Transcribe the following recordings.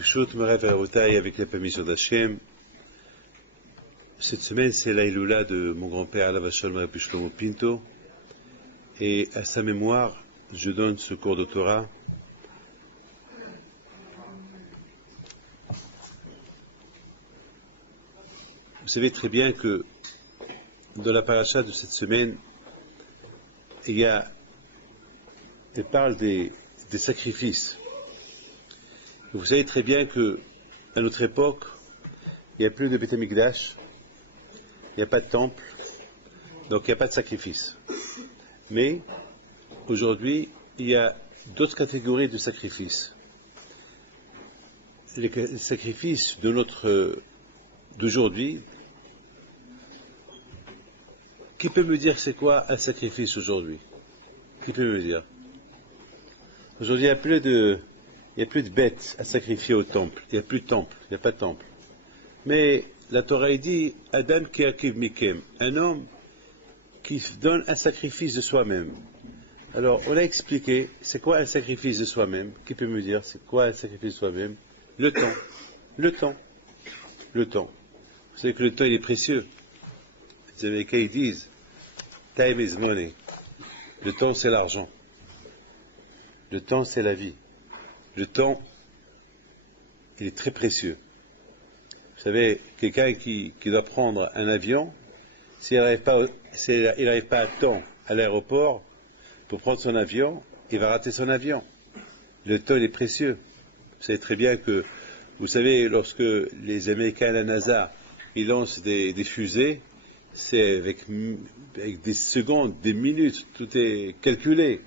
Rishut Merev Arotai avec la permission d'Hachem. Cette semaine, c'est l'Aïloula de mon grand-père Alav Hashem Rabbi Shlomo Pinto. Et à sa mémoire, je donne ce cours de Torah. Vous savez très bien que dans la paracha de cette semaine, elle parle des sacrifices. Vous savez très bien que à notre époque, il n'y a plus de Beth Amikdash, il n'y a pas de temple, donc il n'y a pas de sacrifice. Mais aujourd'hui, il y a d'autres catégories de sacrifices. Les sacrifices d'aujourd'hui. Qui peut me dire c'est quoi un sacrifice aujourd'hui? Qui peut me dire? Aujourd'hui, il n'y a plus de bêtes à sacrifier au temple. Il n'y a plus de temple. Il n'y a pas de temple. Mais la Torah dit Adam ki akiv mikem, un homme qui donne un sacrifice de soi-même. Alors, on a expliqué c'est quoi un sacrifice de soi-même. Qui peut me dire c'est quoi un sacrifice de soi-même? Le temps. Le temps. Le temps. Vous savez que le temps il est précieux. Les Américains ils disent time is money. Le temps c'est l'argent. Le temps c'est la vie. Le temps il est très précieux. Vous savez, quelqu'un qui doit prendre un avion, s'il n'arrive pas à temps à l'aéroport pour prendre son avion, il va rater son avion. Le temps il est précieux. Vous savez très bien que, vous savez, lorsque les Américains, la NASA, ils lancent des fusées, c'est avec des secondes, des minutes, tout est calculé.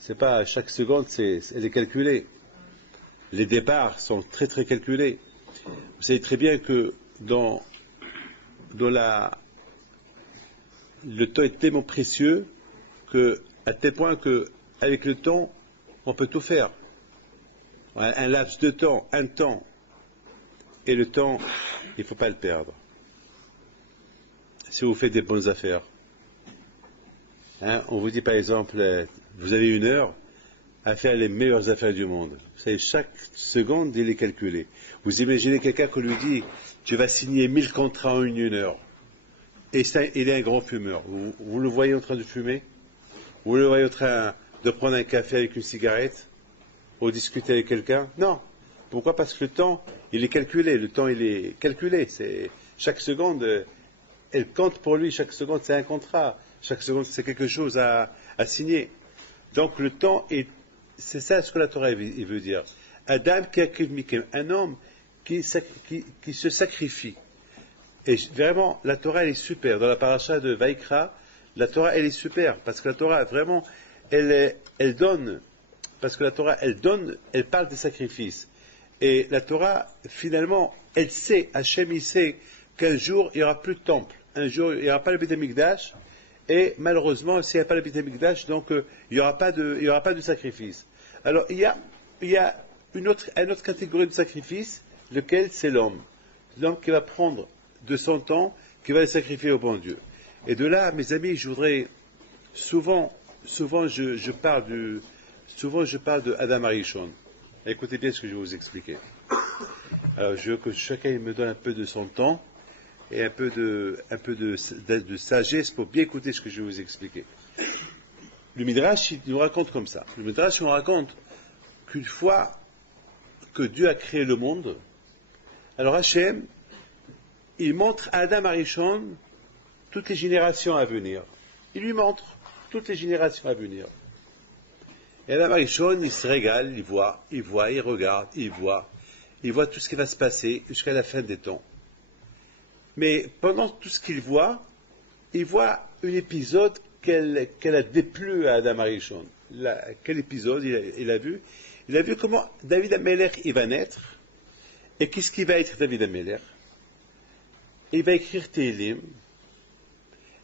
C'est pas chaque seconde, elle est calculée. Les départs sont très très calculés. Vous savez très bien que le temps est tellement précieux à tel point que avec le temps, on peut tout faire. Un laps de temps, un temps. Et le temps, il ne faut pas le perdre. Si vous faites des bonnes affaires, on vous dit par exemple, vous avez 1 heure à faire les meilleures affaires du monde. Vous savez, chaque seconde, il est calculé. Vous imaginez quelqu'un qui lui dit, tu vas signer 1000 contrats en 1 heure. Et ça, il est un grand fumeur. Vous le voyez en train de fumer? Vous le voyez en train de prendre un café avec une cigarette? Ou discuter avec quelqu'un? Non. Pourquoi? Parce que le temps, il est calculé. Le temps, il est calculé. Chaque seconde, elle compte pour lui. Chaque seconde, c'est un contrat. Chaque seconde, c'est quelque chose à signer. Donc, le temps, c'est ça ce que la Torah il veut dire. Adam ki akiv mikem, un homme qui se sacrifie. Et vraiment, la Torah, elle est super. Dans la paracha de Vaikra, la Torah, elle est super. Parce que la Torah, vraiment, elle donne. Parce que la Torah, elle parle des sacrifices. Et la Torah, finalement, elle sait, Hachem, il sait qu'un jour, il n'y aura plus de temple. Un jour, il n'y aura pas le Beth Amikdash. Et malheureusement, s'il n'y a pas le Beth Amikdash, donc il n'y aura pas de sacrifice. Alors, il y a une autre catégorie de sacrifice, lequel c'est l'homme. L'homme qui va prendre de son temps, qui va le sacrifier au bon Dieu. Et de là, mes amis, je voudrais souvent je parle de Adam Arishon. Écoutez bien ce que je vais vous expliquer. Alors, je veux que chacun me donne un peu de son temps et un peu de sagesse pour bien écouter ce que je vais vous expliquer. Le Midrash, il nous raconte comme ça. Le Midrash nous raconte qu'une fois que Dieu a créé le monde, alors Hachem, il montre à Adam Arishon toutes les générations à venir. Il lui montre toutes les générations à venir. Et Adam Arishon, il se régale, il voit, il regarde, il voit tout ce qui va se passer jusqu'à la fin des temps. Mais pendant tout ce qu'il voit, il voit un épisode qu'elle a déplu à Adam Arishon. Quel épisode il a vu? Il a vu comment David Amelech il va naître. Et qu'est-ce qui va être David Amelech? Il va écrire Tehillim.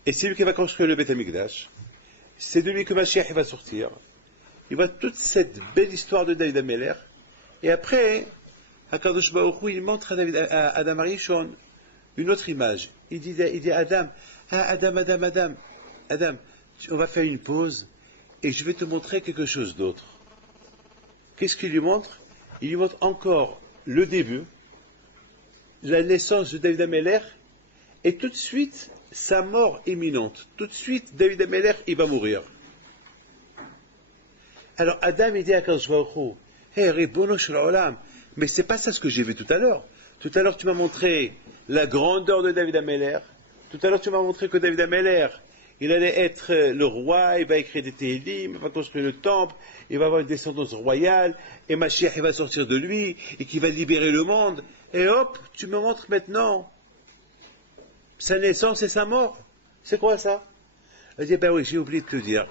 Et c'est lui qui va construire le Beth Amikdash. C'est de lui que Mashiach va sortir. Il voit toute cette belle histoire de David Amelech. Et après, HaKadosh Baruch Hu, il montre à Adam Arishon une autre image. Il dit à Adam, Adam, on va faire une pause et je vais te montrer quelque chose d'autre. Qu'est-ce qu'il lui montre? Il lui montre encore le début, la naissance de David Ameller, et tout de suite, sa mort imminente. Tout de suite, David Ameller, il va mourir. Alors Adam, il dit à Kadosh Baruch Hu, Hey, Ribono Shel Olam, mais c'est pas ça ce que j'ai vu tout à l'heure. Tout à l'heure, tu m'as montré la grandeur de David Ameller. Tout à l'heure, tu m'as montré que David Ameller, il allait être le roi, il va écrire des Télim, il va construire le temple, il va avoir une descendance royale, et Mashiach, il va sortir de lui, et qu'il va libérer le monde. Et hop, tu me montres maintenant sa naissance et sa mort. C'est quoi ça? Elle dit, ben oui, j'ai oublié de te dire.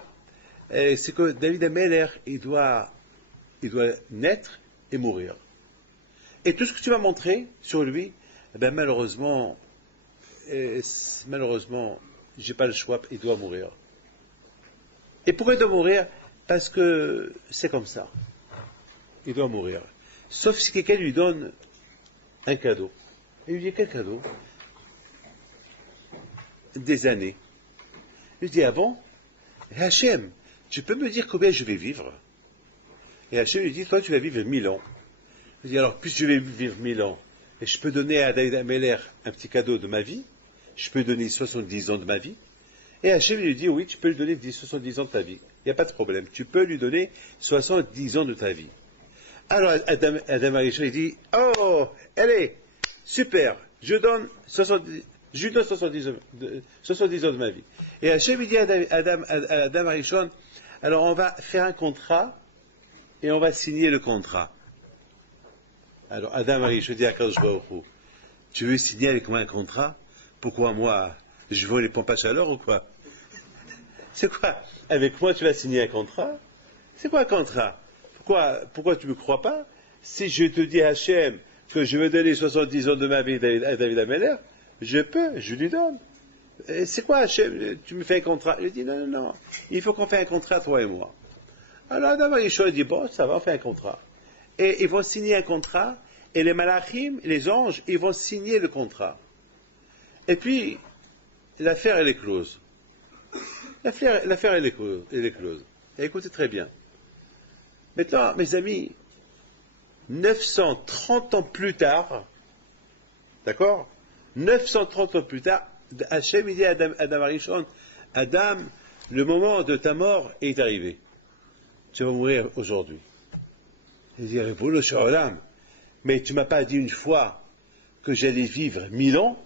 C'est que David Ameller, il doit naître et mourir. Et tout ce que tu m'as montré sur lui, eh ben malheureusement, j'ai pas le choix, il doit mourir. Et pourquoi il doit mourir? Parce que c'est comme ça. Il doit mourir. Sauf si quelqu'un lui donne un cadeau. Il lui dit, quel cadeau? Des années. Il lui dit, ah bon? Hachem, tu peux me dire combien je vais vivre? Et Hachem lui dit, toi tu vas vivre 1000 ans. Il dit, alors puisque je vais vivre 1000 ans, et je peux donner à David Ameller un petit cadeau de ma vie, je peux donner 70 ans de ma vie. Et Hachem lui dit, oui, tu peux lui donner 70 ans de ta vie. Il n'y a pas de problème. Tu peux lui donner 70 ans de ta vie. Alors Adam Arishon, il dit, oh, allez, super, je lui donne 70 ans de ma vie. Et Hachem lui dit à Adam Arishon, alors on va faire un contrat et on va signer le contrat. Alors Adam Arishon dit à Kadosh Baruch Hu, tu veux signer avec moi un contrat? Pourquoi moi, je vaux les pompes à chaleur ou quoi? C'est quoi? Avec moi tu vas signer un contrat? C'est quoi un contrat? Pourquoi tu ne me crois pas? Si je te dis à Hachem que je veux donner 70 ans de ma vie à David Ameller, je lui donne. Et c'est quoi Hachem? Tu me fais un contrat? Il dit non, il faut qu'on fasse un contrat toi et moi. Alors Adam Arishon dit bon, ça va, on fait un contrat. Et ils vont signer un contrat, et les malachim, les anges, ils vont signer le contrat. Et puis, l'affaire, elle est close. L'affaire, elle est close. Et écoutez très bien. Maintenant, mes amis, 930 ans plus tard, d'accord? 930 ans plus tard, Hachem, il dit à Adam Arishon, Adam, le moment de ta mort est arrivé. Tu vas mourir aujourd'hui. Il dit, Ribono Shel Olam, mais tu m'as pas dit une fois que j'allais vivre 1000 ans,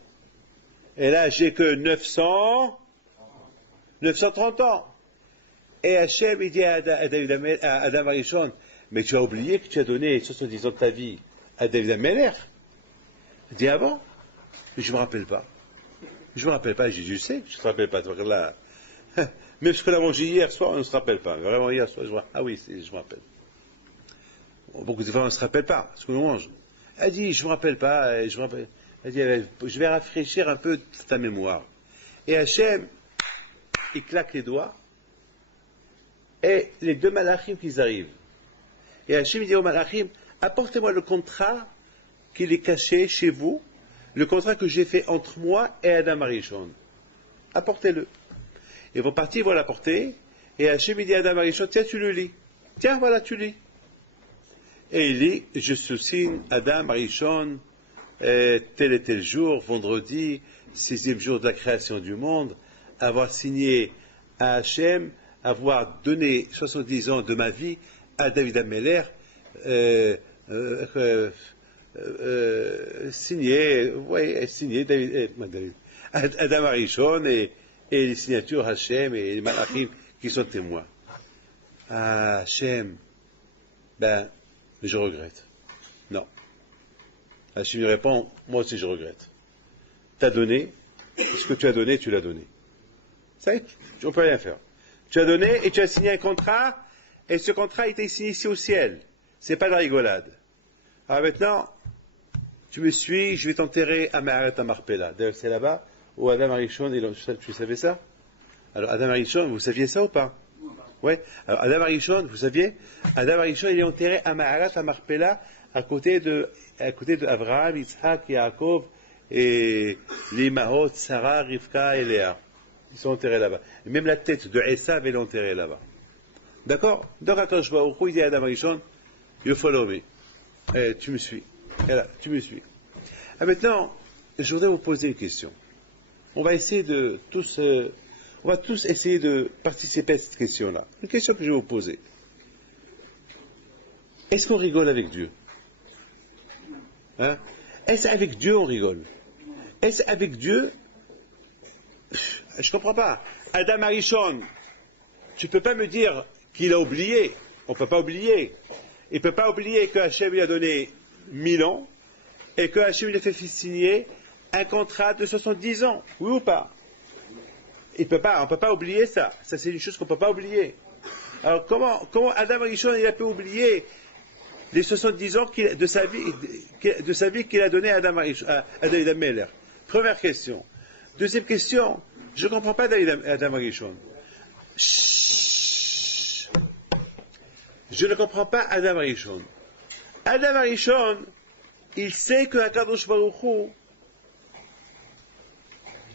et là j'ai que 930 ans. Et Hachem, il dit à Adam Arishon, mais tu as oublié que tu as donné 70 ans de ta vie à David Ameller? Il dit, ah bon? Je me rappelle pas. Je sais que tu te rappelles pas. Là. Même ce qu'on a mangé hier soir, on ne se rappelle pas. Vraiment, hier soir, ah oui, je me rappelle. Beaucoup de fois, on ne se rappelle pas ce qu'on mange. Elle dit, je me rappelle pas. Elle dit, je vais rafraîchir un peu ta mémoire. Et Hachem, il claque les doigts. Et les deux malachim qui arrivent. Et Hachem dit aux malachim, apportez-moi le contrat qu'il est caché chez vous, le contrat que j'ai fait entre moi et Adam Arishon. Apportez-le. Ils vont partir, ils vont l'apporter, et Hachem dit à Adam Arishon, tiens, tu le lis. Tiens, voilà, tu lis. Et il lit, je signe Adam Arishon, tel et tel jour, vendredi, 6e jour de la création du monde, avoir signé à Hachem, avoir donné 70 ans de ma vie à David Ameller, signé Adam Arishon et les signatures Hachem et les malachim qui sont témoins. Ah, Hachem, ben, je regrette. Non. Hachem lui répond, moi aussi je regrette. T'as donné, ce que tu as donné, tu l'as donné. Ça y est, on ne peut rien faire. Tu as donné et tu as signé un contrat, et ce contrat a été signé ici au ciel. C'est pas de la rigolade. Alors maintenant, tu me suis, je vais t'enterrer à Ma'aret Marpella. D'ailleurs, c'est là-bas où Adam Arishon, tu savais ça? Alors, Adam Arishon, vous saviez ça ou pas? Oui. Alors, Adam Arishon, vous saviez? Adam Arishon, il est enterré à Ma'aret Marpella, à côté de Abraham, Yitzhak, Yaakov, et les Mahot, Sarah, Rivka et Léa. Ils sont enterrés là-bas. Et même la tête de Esav, elle est enterrée là-bas. D'accord? Donc, Akadosh Baruch Hu, il dit à Adam Arishon, you follow me. Tu me suis. Voilà, tu me suis. Ah, maintenant, je voudrais vous poser une question. On va essayer de tous, on va tous essayer de participer à cette question-là. Une question que je vais vous poser. Est-ce qu'on rigole avec Dieu? Hein? Est-ce avec Dieu on rigole? Est-ce avec Dieu? Je comprends pas. Adam Arishon, tu peux pas me dire qu'il a oublié. On peut pas oublier. Il peut pas oublier que Hachem lui a donné 1000 ans et que Hachem lui a fait signer un contrat de 70 ans. Oui ou pas? On peut pas oublier ça. Ça, c'est une chose qu'on peut pas oublier. Alors, comment Adam Arishon, il a pu oublier les 70 ans de sa vie qu'il a donné à David Ameller? Première question. Deuxième question, je ne comprends pas Adam Arishon. Je ne comprends pas Adam Arishon. Adam Arishon, il sait que Akadosh Baruch Hu,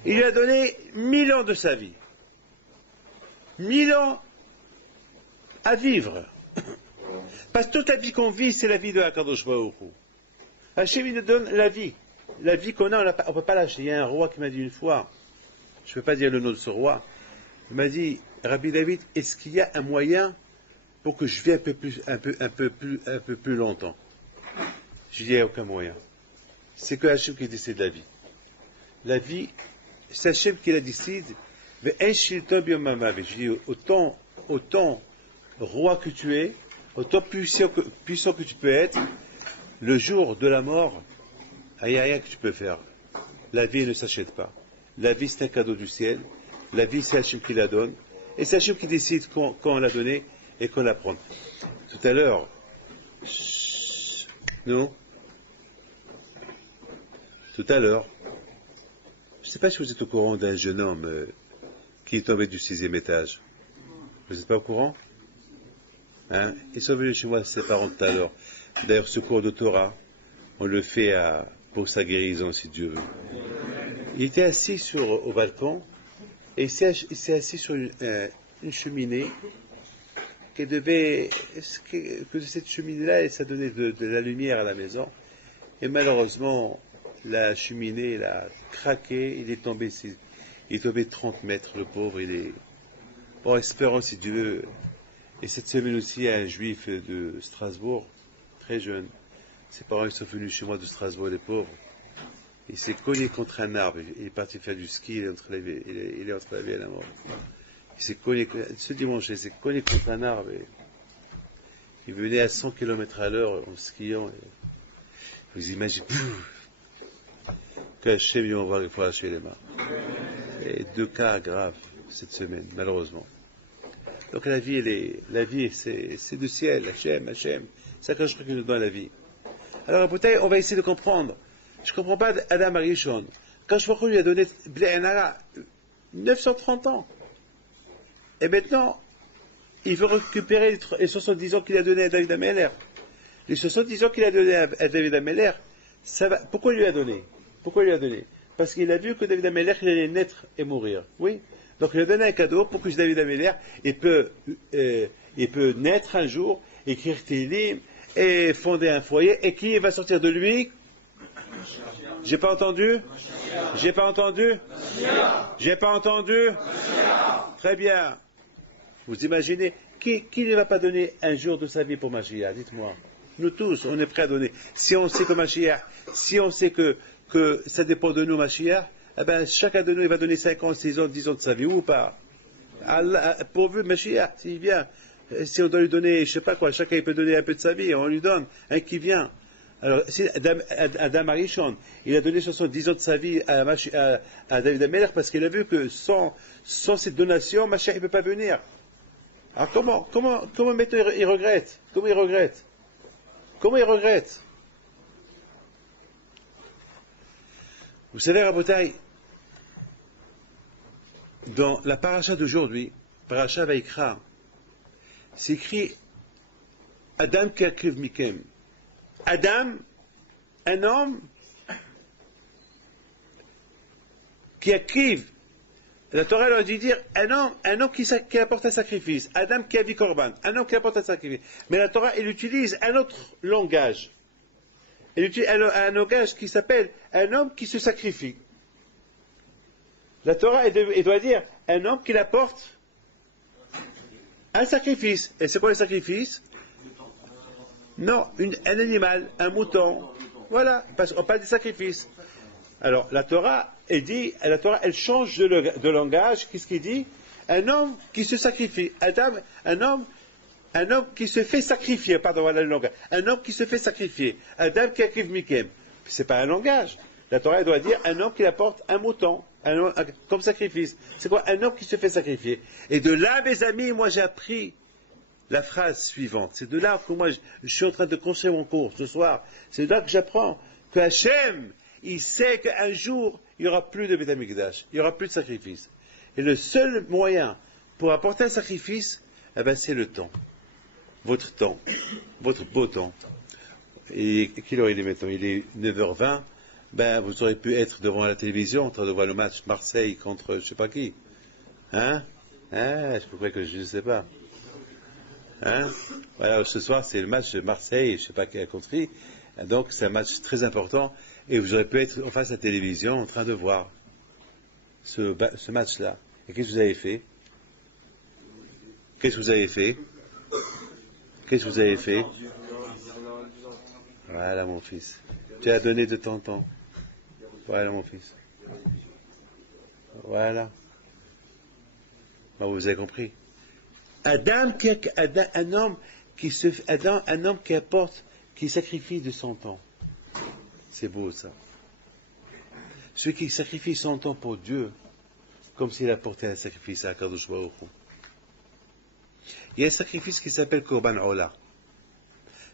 il lui a donné 1000 ans de sa vie. 1000 ans à vivre. Parce que toute la vie qu'on vit, c'est la vie de Akadosh Baruch Hu. Hachem, il nous donne la vie. La vie qu'on a, on ne peut pas lâcher. Il y a un roi qui m'a dit une fois, je ne peux pas dire le nom de ce roi, il m'a dit, Rabbi David, est-ce qu'il y a un moyen pour que je vive un peu plus longtemps? Je lui ai dit, il n'y a aucun moyen. C'est que Hachem qui décide de la vie. La vie, c'est Hachem qui la décide. Je dis, autant roi que tu es, autant puissant que tu peux être, le jour de la mort, il n'y a rien que tu peux faire. La vie ne s'achète pas. La vie, c'est un cadeau du ciel. La vie, c'est Hachem qui la donne. Et c'est Hachem qui décide quand on l'a donnée et qu'on la prend. Tout à l'heure, non? Tout à l'heure, je ne sais pas si vous êtes au courant d'un jeune homme qui est tombé du 6e étage. Vous n'êtes pas au courant? Hein? Ils sont venus chez moi, ses parents, tout à l'heure. D'ailleurs, ce cours de Torah, on le fait pour sa guérison, si Dieu veut. Il était assis au balcon, et il s'est assis sur une cheminée que cette cheminée-là, ça donnait de la lumière à la maison. Et malheureusement, la cheminée, elle a craqué, il est tombé 30 mètres, le pauvre, il est... Bon, espérons, si Dieu veut. Et cette semaine aussi, il y a un juif de Strasbourg, très jeune. Ses parents ils sont venus chez moi de Strasbourg, les pauvres. Il s'est cogné contre un arbre. Il est parti faire du ski, il est entre la vie et la mort. Il s'est cogné, ce dimanche, il s'est cogné contre un arbre. Et il venait à 100 km à l'heure en skiant. Et vous imaginez qu'Hachem lui envoie pour lâcher les mains. Et 2 cas graves cette semaine, malheureusement. Donc la vie, c'est du ciel, Hachem, c'est quelque chose qui nous donne la vie. Alors peut-être on va essayer de comprendre. Je ne comprends pas Adam Arishon. Quand je vois qu'on lui a donné Bnei Anara 930 ans, et maintenant, il veut récupérer les 70 ans qu'il a donné à David Ameller. Les 70 ans qu'il a donné à David Ameller, pourquoi il lui a donné? Parce qu'il a vu que David Ameller, il allait naître et mourir. Oui. Donc il a donné un cadeau pour que David Ameller il peut naître un jour, écrire Télim et fonder un foyer. Et qui va sortir de lui? J'ai pas entendu. Très bien. Vous imaginez qui ne va pas donner un jour de sa vie pour Mashiach? Dites-moi. Nous tous, on est prêts à donner. Si on sait que Mashiach, si on sait que ça dépend de nous, Mashiach, eh ben, chacun de nous, il va donner 5 ans, 6 ans, 10 ans de sa vie, ou pas? Pourvu Mashiach, s'il vient. Si on doit lui donner, je sais pas quoi, chacun il peut donner un peu de sa vie, on lui donne, un qui vient. Alors, si Adam Arishon, il a donné 70 ans de sa vie à David Ameller parce qu'il a vu que sans cette donation, Mashiach ne peut pas venir. Alors comment maintenant il regrette? Comment il regrette? Vous savez, Rabotai, dans la paracha d'aujourd'hui, paracha Vaikra, c'est écrit Adam qui akriv mikem. Adam, un homme qui akriv. La Torah leur dit dire un homme qui apporte un sacrifice. Adam qui a vu korban, un homme qui apporte un sacrifice. Mais la Torah, elle utilise un autre langage. Elle utilise un langage qui s'appelle un homme qui se sacrifie. La Torah, elle doit dire un homme qui apporte un sacrifice. Et c'est quoi le sacrifice? Non, un animal, un mouton. Voilà, parce qu'on parle des sacrifices. Alors, la Torah, elle change de langage. Qu'est-ce qu'il dit? Un homme qui se sacrifie. Adam, un homme qui se fait sacrifier. Pardon, voilà le langage. Un homme qui se fait sacrifier. Adam qui akriv mikem. C'est pas un langage. La Torah, elle doit dire un homme qui apporte un mouton. Comme sacrifice. C'est quoi? Un homme qui se fait sacrifier. Et de là, mes amis, moi j'ai appris la phrase suivante. C'est de là que moi je suis en train de construire mon cours ce soir. C'est de là que j'apprends que Hachem, il sait qu'un jour, il n'y aura plus de Beth Amikdash. Il n'y aura plus de sacrifice. Et le seul moyen pour apporter un sacrifice, eh ben, c'est le temps. Votre temps. Votre beau temps. Et quelle heure il est maintenant? Il est 9h20. Ben, vous aurez pu être devant la télévision en train de voir le match Marseille contre je sais pas qui. Hein? Je crois que je ne sais pas. Hein? Voilà, ce soir, c'est le match de Marseille, je ne sais pas qui a compris. Donc, c'est un match très important. Et vous aurez pu être en face de la télévision en train de voir ce match-là. Et qu'est-ce que vous avez fait? Qu'est-ce que vous avez fait? Qu'est-ce que vous avez fait? Voilà, mon fils. Tu as donné de ton temps. Voilà, mon fils. Voilà. Bon, vous avez compris. Un homme qui apporte, qui sacrifie de son temps. C'est beau, ça. Celui qui sacrifie son temps pour Dieu, comme s'il apportait un sacrifice à Kadosh Baruch Hu. Il y a un sacrifice qui s'appelle Korban Ola.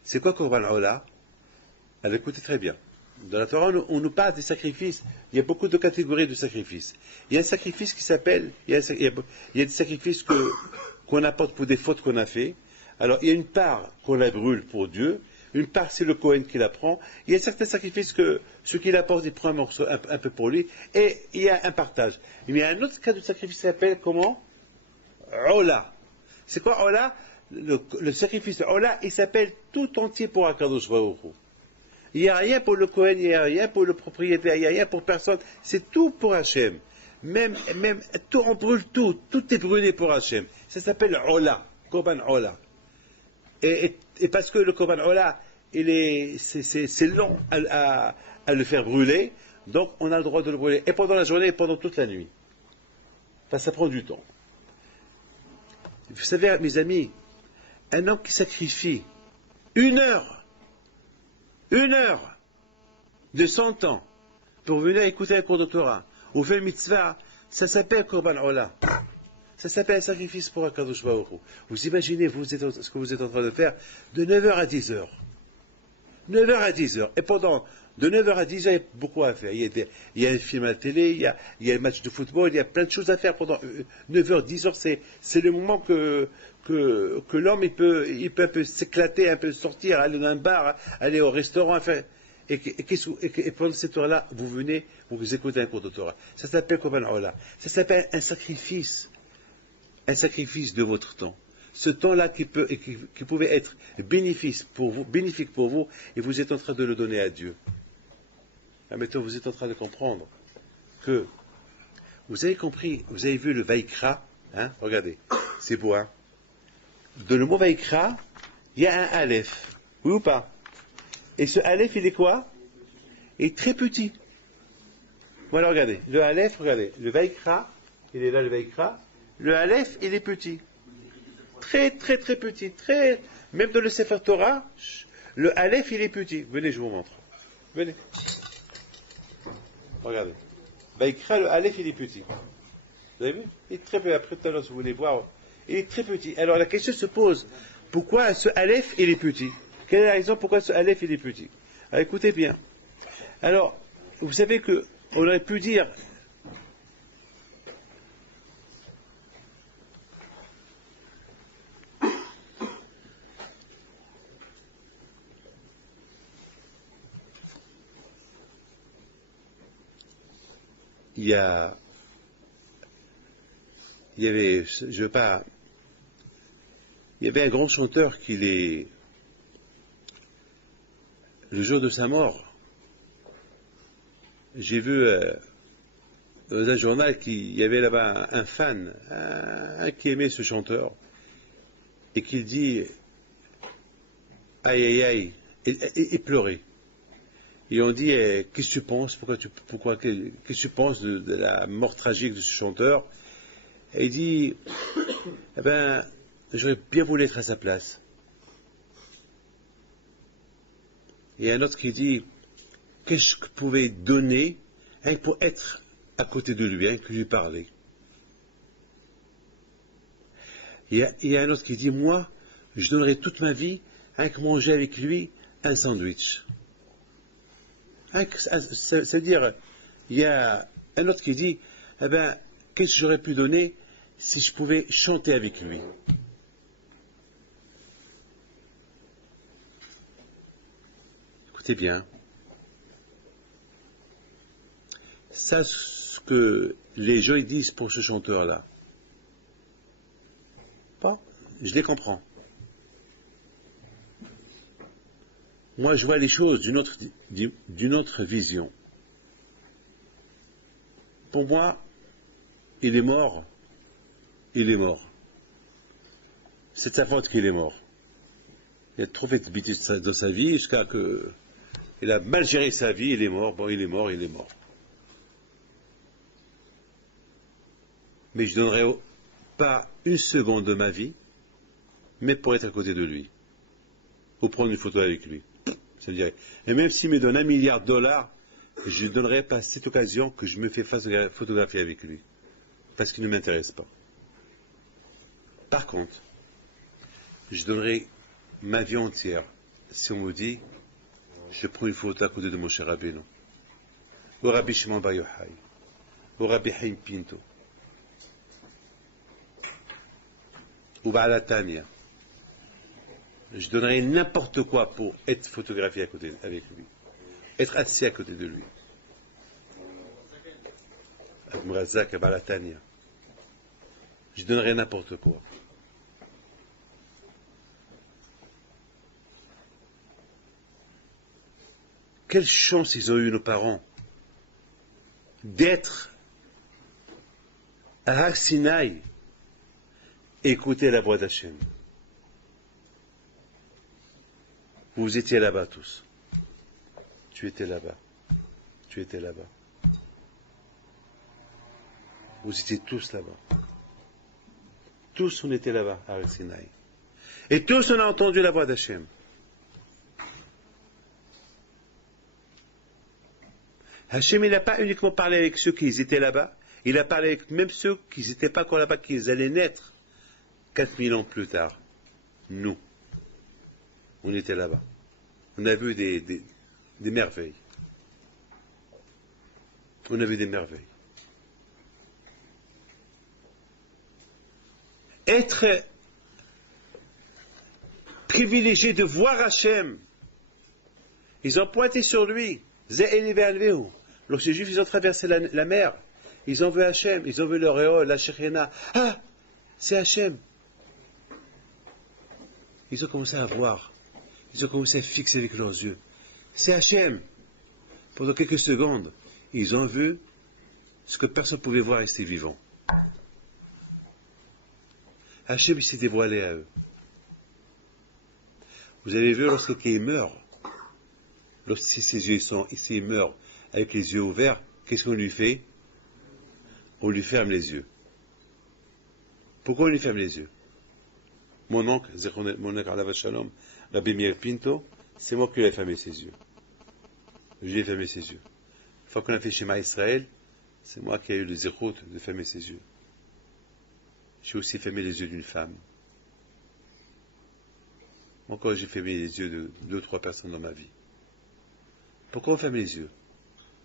C'est quoi Korban Ola? Alors écoutez très bien. Dans la Torah, on nous parle des sacrifices. Il y a beaucoup de catégories de sacrifices. Il y a un sacrifice qui s'appelle... Il y a des sacrifices qu'on apporte pour des fautes qu'on a fait. Alors, il y a une part qu'on la brûle pour Dieu. Une part, c'est le Kohen qui la prend. Il y a certains sacrifices que celui qui l'apporte, il prend un morceau un peu pour lui. Et il y a un partage. Mais il y a un autre cas de sacrifice qui s'appelle comment? Ola. C'est quoi Ola? Le sacrifice de Ola, il s'appelle tout entier pour Akadosh Baruch Hu. Il n'y a rien pour le Kohen, il n'y a rien pour le propriétaire, il n'y a rien pour personne. C'est tout pour Hachem. Même tout, on brûle tout. Tout est brûlé pour Hachem. Ça s'appelle Ola. Korban Ola. Et parce que le Korban Ola, c'est long à le faire brûler, donc on a le droit de le brûler. Et pendant la journée et pendant toute la nuit. Enfin, ça prend du temps. Vous savez, mes amis, un homme qui sacrifie 1 heure de son temps pour venir écouter un cours de Torah ou faire mitzvah, ça s'appelle Korban Ola. Ça s'appelle un sacrifice pour Akadosh Baruch Hu. Vous imaginez ce que vous êtes en train de faire de 9h à 10h. 9h à 10h. Et pendant de 9h à 10h, il y a beaucoup à faire. Il y a un film à la télé, il y a un match de football, il y a plein de choses à faire pendant 9h, 10h. C'est le moment que l'homme il peut un peu s'éclater, un peu sortir, aller dans un bar, aller au restaurant, et pendant cette heure-là, vous venez, vous écoutez un cours de Torah. Ça s'appelle Korban Ola. Ça s'appelle un sacrifice de votre temps. Ce temps-là qui pouvait être bénéfique pour vous, et vous êtes en train de le donner à Dieu. Maintenant, vous êtes en train de comprendre que vous avez compris, vous avez vu le Vaïkra, hein, regardez, c'est beau, hein. Dans le mot Vaïkra, il y a un Aleph, oui ou pas? Et ce Aleph, il est quoi? Il est très petit. Voilà, regardez, le Aleph, regardez, le Vaïkra, il est là le Vaïkra, le Aleph, il est petit. Très, très, très petit. Même dans le Sefer Torah, le Aleph, il est petit. Venez, je vous montre. Venez. Regardez. Vaïkra, le Aleph, il est petit. Vous avez vu? Il est très petit. Après, tout à l'heure, si vous voulez voir, il est très petit. Alors, la question se pose, pourquoi ce Aleph, il est petit? Quelle est la raison pourquoi ce Aleph, il est petit? Alors, écoutez bien. Alors, vous savez que on aurait pu dire... Il y avait, je veux pas, il y avait un grand chanteur le jour de sa mort, j'ai vu dans un journal qu'il y avait là-bas un fan, un qui aimait ce chanteur, et qu'il dit aïe aïe aïe, et pleurait. Et on dit qu'est-ce que tu penses, qu'est-ce que tu penses de la mort tragique de ce chanteur? Et il dit eh ben, j'aurais bien voulu être à sa place. Et un autre qui dit qu'est-ce que je pouvais donner pour être à côté de lui, que lui parler. Il y a un autre qui dit moi, je donnerais toute ma vie que manger avec lui un sandwich. C'est-à-dire, il y a un autre qui dit eh ben, qu'est-ce que j'aurais pu donner si je pouvais chanter avec lui. Écoutez bien. Ça, ce que les gens disent pour ce chanteur-là, je les comprends. Moi, je vois les choses d'une autre vision. Pour moi, il est mort. Il est mort. C'est de sa faute qu'il est mort. Il a trop fait de bêtises dans sa vie jusqu'à que il a mal géré sa vie, il est mort. Bon, il est mort, il est mort. Mais je ne donnerai pas une seconde de ma vie, mais pour être à côté de lui. Ou prendre une photo avec lui. C'est-à-dire, et même s'il me donne $1 milliard, je ne donnerai pas cette occasion que je me fais photographier avec lui. Parce qu'il ne m'intéresse pas. Par contre, je donnerai ma vie entière si on me dit je prends une photo à côté de mon cher Rabbeinu, ou Rabbi Shimon Bar Yochai, ou Rabbi Chaim Pinto, ou Baal Tanya. Je donnerai n'importe quoi pour être photographié avec lui, être assis à côté de lui. Admurazak et Baal Tanya. Je donnerai n'importe quoi. Quelle chance ils ont eu, nos parents, d'être à Har Sinaï et écouter la voix d'Hachem. Vous étiez là-bas tous. Tu étais là-bas. Tu étais là-bas. Vous étiez tous là-bas. Tous on était là-bas à Har Sinaï. Et tous on a entendu la voix d'Hachem. Hachem, il n'a pas uniquement parlé avec ceux qui étaient là-bas, il a parlé avec même ceux qui n'étaient pas encore là-bas, qui allaient naître 4000 ans plus tard. Nous, on était là-bas. On a vu des merveilles. On a vu des merveilles. Être privilégié de voir Hachem, ils ont pointé sur lui. Lorsque les Juifs ils ont traversé la mer, ils ont vu Hachem, ils ont vu le Réol, la Shekhinah. Ah, c'est Hachem. Ils ont commencé à voir. Ils ont commencé à fixer avec leurs yeux. C'est Hachem. Pendant quelques secondes, ils ont vu ce que personne ne pouvait voir rester vivant. Hachem il s'est dévoilé à eux. Vous avez vu lorsqu'il meurt, si ses yeux s'il meurt avec les yeux ouverts, qu'est-ce qu'on lui fait? On lui ferme les yeux. Pourquoi on lui ferme les yeux? Mon oncle, Alav Shalom, Rabbi Meir Pinto, c'est moi qui lui ai fermé ses yeux. Je lui ai fermé ses yeux. Une fois qu'on a fait Shema Israël, c'est moi qui ai eu le zérout de fermer ses yeux. J'ai aussi fermé les yeux d'une femme. Encore j'ai fermé les yeux de 2-3 personnes dans ma vie. Pourquoi on ferme les yeux?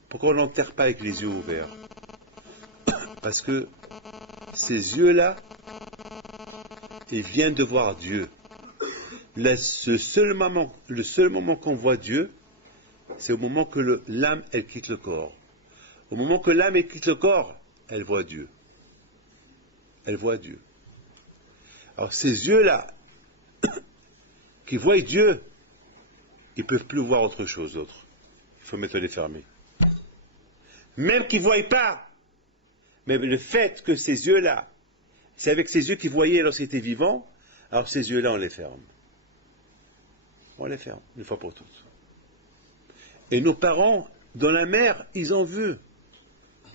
Pourquoi on n'enterre pas avec les yeux ouverts? Parce que ces yeux-là, ils viennent de voir Dieu. Le seul moment qu'on voit Dieu, c'est au moment que l'âme, elle quitte le corps. Au moment que l'âme, elle quitte le corps, elle voit Dieu. Elle voit Dieu. Alors ces yeux-là, qui voient Dieu, ils ne peuvent plus voir autre chose d'autre. Il faut mettre les fermés. Même qu'ils ne voient pas, mais le fait que ces yeux-là, c'est avec ces yeux qu'ils voyaient lorsqu'ils étaient vivants, alors ces yeux-là, on les ferme. On les ferme, une fois pour toutes. Et nos parents, dans la mer, ils ont vu.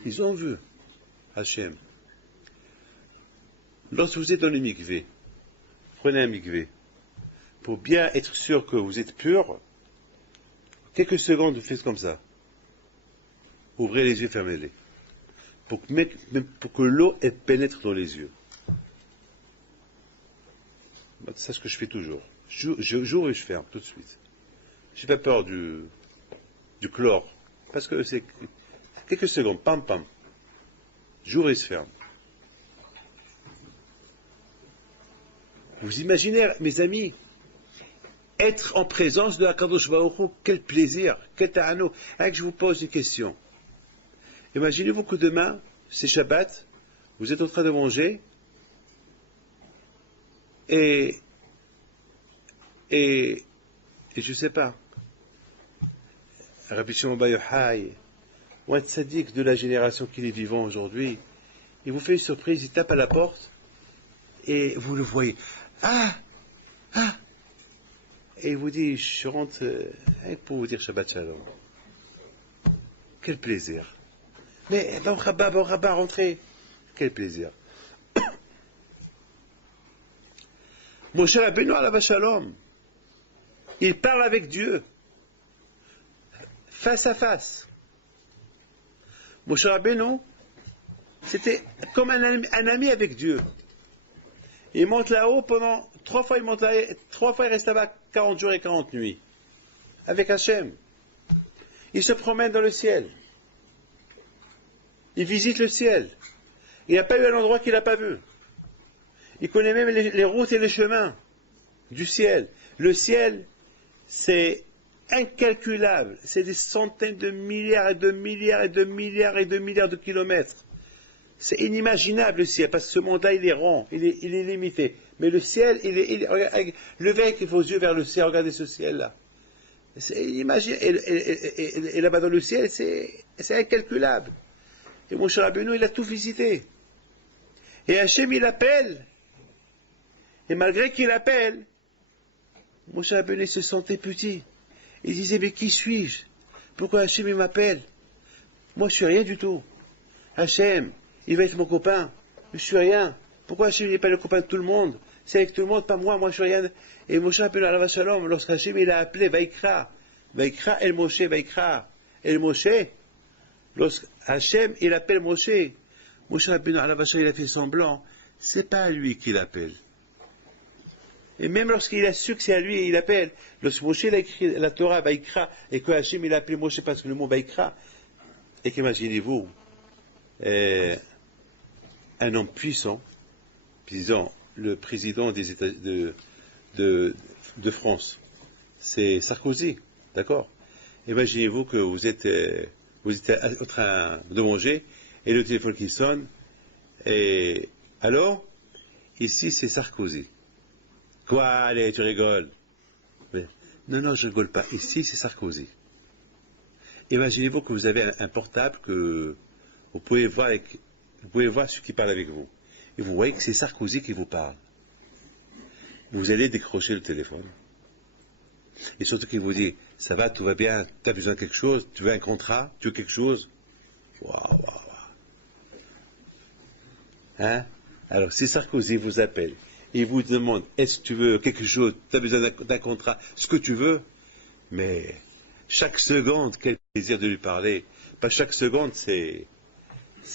Ils ont vu. Hachem. Lorsque vous êtes dans le mikvé, prenez un mikvé. Pour bien être sûr que vous êtes pur, quelques secondes, vous faites comme ça. Ouvrez les yeux, fermez-les. Pour que l'eau pénètre dans les yeux. C'est ce que je fais toujours. J'ouvre et je ferme tout de suite. Je n'ai pas peur du chlore. Parce que c'est quelques secondes, pam pam. J'ouvre et je ferme. Vous imaginez, mes amis, être en présence de Akadosh Baruch Hu, quel plaisir, quel ta'ano. Avec je vous pose une question. Imaginez-vous que demain, c'est Shabbat, vous êtes en train de manger, et je ne sais pas, Rabbi Shimon Bar Yochai, ou un tzaddik de la génération qui est vivant aujourd'hui, il vous fait une surprise, il tape à la porte, et vous le voyez. Ah! Et il vous dit, je rentre pour vous dire Shabbat Shalom. Quel plaisir. Mais, bon rabat, rentrez. Quel plaisir. Moshe Rabbeinu alav Shalom, il parle avec Dieu, face à face. Moshe Rabbeinu, c'était comme un ami avec Dieu. Il monte là-haut pendant 3 fois, il reste là-bas 40 jours et 40 nuits. Avec Hachem. Il se promène dans le ciel. Il visite le ciel. Il n'a pas eu un endroit qu'il n'a pas vu. Il connaît même les routes et les chemins du ciel. Le ciel, c'est incalculable. C'est des centaines de milliards et de milliards et de milliards et de milliards de kilomètres. C'est inimaginable le ciel, parce que ce monde-là, il est rond, il est limité. Mais le ciel, levez avec vos yeux vers le ciel, regardez ce ciel-là. C'est inimaginable. Et là-bas dans le ciel, c'est incalculable. Et Moshe Rabbeinu, il a tout visité. Et Hachem, il appelle. Et malgré qu'il appelle, Moshe Rabbeinu se sentait petit. Il disait, mais qui suis-je? Pourquoi Hachem, il m'appelle? Moi, je suis rien du tout. Hachem, il va être mon copain. Je suis rien. Pourquoi Hachem n'est pas le copain de tout le monde? C'est avec tout le monde, pas moi, moi je suis rien. Et Moshe Rabbeinu alav Shalom, lorsque Hachem il a appelé Vaikra El Moshe, Vaikra El Moshe, lorsque Hachem il appelle Moshe, Moshe Rabbeinu alav Shalom il a fait semblant, c'est pas à lui qu'il appelle. Et même lorsqu'il a su que c'est à lui, il appelle. Lorsque Moshe il a écrit la Torah Vaikra, et que Hachem il a appelé Moshe parce que le mot Vaikra, et qu'imaginez-vous, un homme puissant, disons, le président des États de France, c'est Sarkozy, d'accord? Imaginez-vous que vous êtes en train de manger, et le téléphone qui sonne, et alors, ici c'est Sarkozy. Quoi, allez, tu rigoles? Mais, non, je rigole pas, ici c'est Sarkozy. Imaginez-vous que vous avez un portable que vous pouvez voir ceux qui parlent avec vous. Et vous voyez que c'est Sarkozy qui vous parle. Vous allez décrocher le téléphone. Et surtout qu'il vous dit, ça va, tout va bien, tu as besoin de quelque chose, tu veux un contrat, tu veux quelque chose. Waouh. Hein? Alors, si Sarkozy vous appelle, et vous demande, est-ce que tu veux quelque chose, tu as besoin d'un contrat, ce que tu veux, mais chaque seconde, quel plaisir de lui parler. Pas chaque seconde, s'il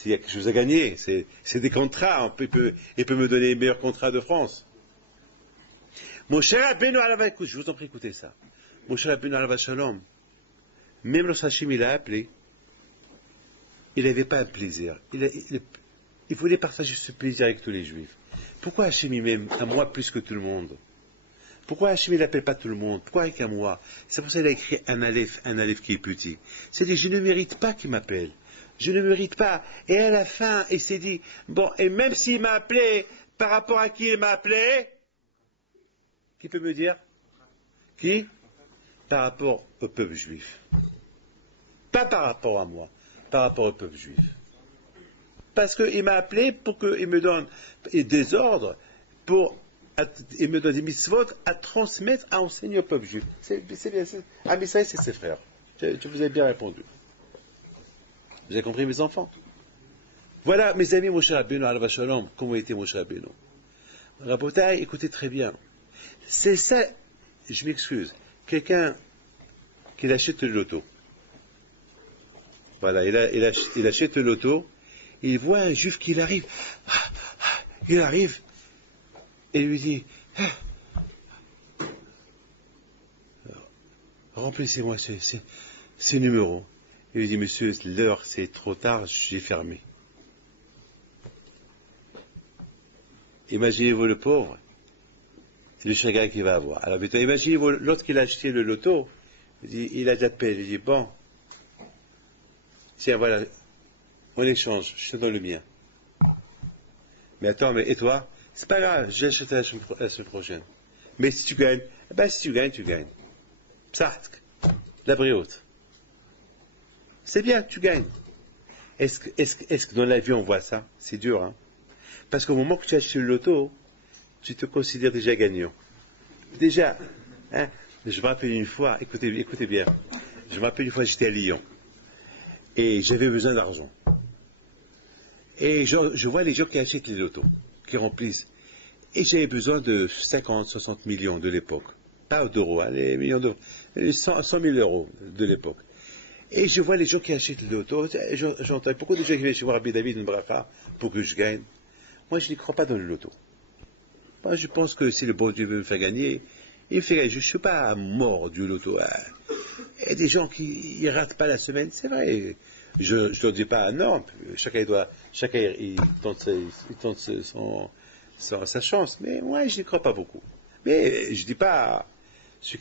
y a quelque chose à gagner, c'est des contrats. Il peut me donner les meilleurs contrats de France. Moshe Rabbeinu alav, écoute, je vous en prie, écoutez ça. Moshe Rabbeinu alav Shalom, même lorsque Hachem il a appelé, il n'avait pas un plaisir. Il voulait partager ce plaisir avec tous les Juifs. Pourquoi Hachem il m'aime à moi plus que tout le monde? Pourquoi Hachem il n'appelle pas tout le monde? Pourquoi avec à moi? C'est pour ça qu'il a écrit un aleph qui est petit. C'est-à-dire, je ne mérite pas qu'il m'appelle. Je ne mérite pas. Et à la fin, il s'est dit, bon, et même s'il m'a appelé, par rapport à qui il m'a appelé, qui peut me dire? Qui? par rapport au peuple juif. Pas par rapport à moi, par rapport au peuple juif. Parce qu'il m'a appelé pour qu'il me donne des ordres, il me donne des mitzvot à transmettre, à enseigner au peuple juif. C'est bien, ah mais ça, c'est ses frères. Je vous ai bien répondu. Vous avez compris, mes enfants? Voilà, mes amis, Moshe Rabbeinu, Alav Shalom, comment était Moshe Rabbeinu. Rabotai, écoutez très bien. C'est ça, je m'excuse, quelqu'un qui achète le loto. Voilà, il achète le loto, il voit un juif qui arrive, il arrive, et lui dit, remplissez-moi ces numéros. Il lui dit, monsieur, l'heure, c'est trop tard, j'ai fermé. Imaginez-vous le pauvre, c'est le chagrin qu'il va avoir. Alors, imaginez-vous l'autre qui a acheté le loto, il a de la paix, il dit, bon, tiens, voilà, on échange, je te donne le mien. Mais attends, et toi? C'est pas grave, j'achète la semaine prochaine. Mais si tu gagnes, si tu gagnes, tu gagnes. Psartk, la briote. C'est bien, tu gagnes. Est-ce que dans la vie on voit ça? C'est dur, hein? Parce qu'au moment que tu achètes le loto, tu te considères déjà gagnant. Déjà, hein? Je me rappelle une fois, écoutez bien, je me rappelle une fois, j'étais à Lyon. Et j'avais besoin d'argent. Et je vois les gens qui achètent les lotos, qui remplissent. Et j'avais besoin de 50, 60 millions de l'époque. Pas d'euros, hein, les millions d'euros. 100 000 euros de l'époque. Et je vois les gens qui achètent le loto. J'entends beaucoup de gens qui viennent chez moi, Rabbi David Bracha, pour que je gagne. Moi, je n'y crois pas dans le loto. Moi, je pense que si le bon Dieu veut me faire gagner, il me fait gagner. Je ne suis pas mort du loto. Hein. Il y a des gens qui ne ratent pas la semaine, c'est vrai. Je ne leur dis pas non. Chacun il tente sa chance. Mais moi, je n'y crois pas beaucoup. Mais je dis pas. Je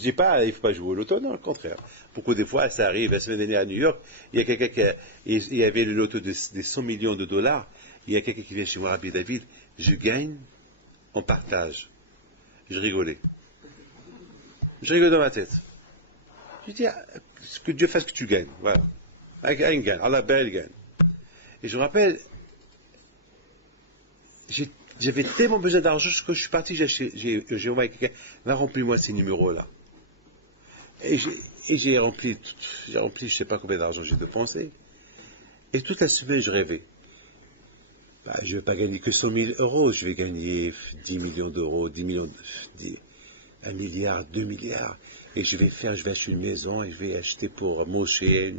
dis pas, il ne faut pas jouer au loto, non, au contraire. Beaucoup de fois, ça arrive. La semaine dernière à New York, il y a quelqu'un il y avait le loto des 100 millions de dollars. Il y a quelqu'un qui vient chez moi, Rabbi David, je gagne, on partage. Je rigolais. Je rigole dans ma tête. Je dis, que Dieu fasse que tu gagnes. Voilà. Il gagne. Allah belle gagne. Et je me rappelle, j'avais tellement besoin d'argent que je suis parti, j'ai envoyé quelqu'un, va remplir-moi ces numéros-là. Et j'ai rempli, je ne sais pas combien d'argent j'ai dépensé. Et toute la semaine, je rêvais. Je ne vais pas gagner que 100 000 euros, je vais gagner 10 millions d'euros, 1 milliard, 2 milliards. Et je vais acheter une maison, et je vais acheter pour Moshe, et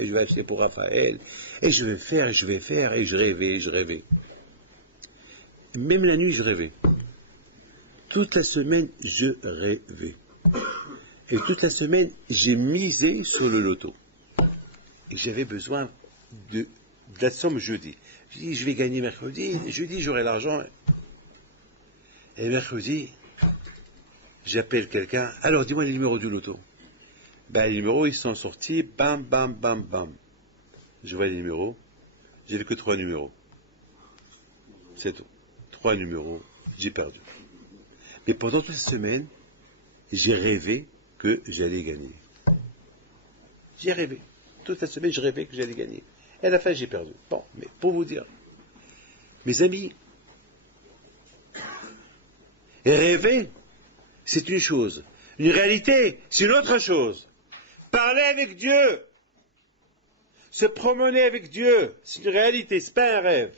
je vais acheter pour Raphaël. Et je vais faire, et je rêvais. Même la nuit, je rêvais. Toute la semaine, je rêvais. Et toute la semaine, j'ai misé sur le loto. Et j'avais besoin de la somme jeudi. Je dis, je vais gagner mercredi. Jeudi, j'aurai l'argent. Et mercredi, j'appelle quelqu'un. Alors, dis-moi les numéros du loto. Les numéros, ils sont sortis. Bam, bam, bam, bam. Je vois les numéros. J'avais que 3 numéros. C'est tout. 3 numéros. J'ai perdu. Mais pendant toute la semaine, j'ai rêvé que j'allais gagner. J'ai rêvé. Toute la semaine, je rêvais que j'allais gagner. Et à la fin, j'ai perdu. Bon, mais pour vous dire, mes amis, rêver, c'est une chose. Une réalité, c'est une autre chose. Parler avec Dieu, se promener avec Dieu, c'est une réalité, c'est pas un rêve.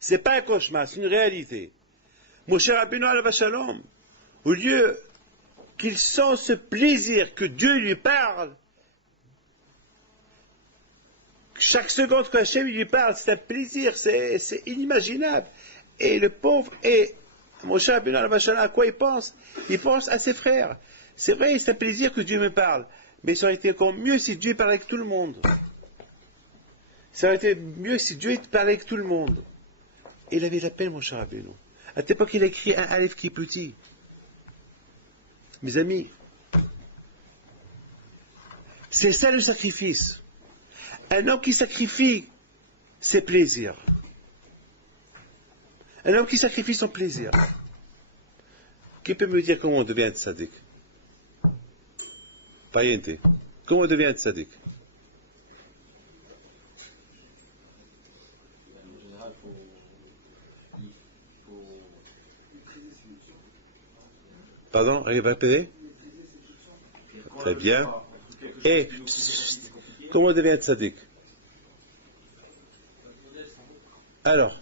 C'est pas un cauchemar, c'est une réalité. Moshe Rabbeinu alav shalom, au lieu qu'il sent ce plaisir que Dieu lui parle, chaque seconde que Hachem lui parle, c'est un plaisir, c'est inimaginable. Et le pauvre, et Moshe Rabbeinu alav shalom, à quoi il pense? Il pense à ses frères. C'est vrai, c'est un plaisir que Dieu me parle, mais ça aurait été encore mieux si Dieu parlait avec tout le monde. Ça aurait été mieux si Dieu parlait avec tout le monde. Et il avait la peine, Moshe Rabbeinu. À cette époque, il a écrit un Aleph qui est petit. Mes amis, c'est ça le sacrifice. Un homme qui sacrifie ses plaisirs. Un homme qui sacrifie son plaisir. Qui peut me dire comment on devient un tzaddik? Pariente. Comment on devient un tzaddik? Pardon, répétez. Très bien. Et comment on devient un tzaddik? Alors,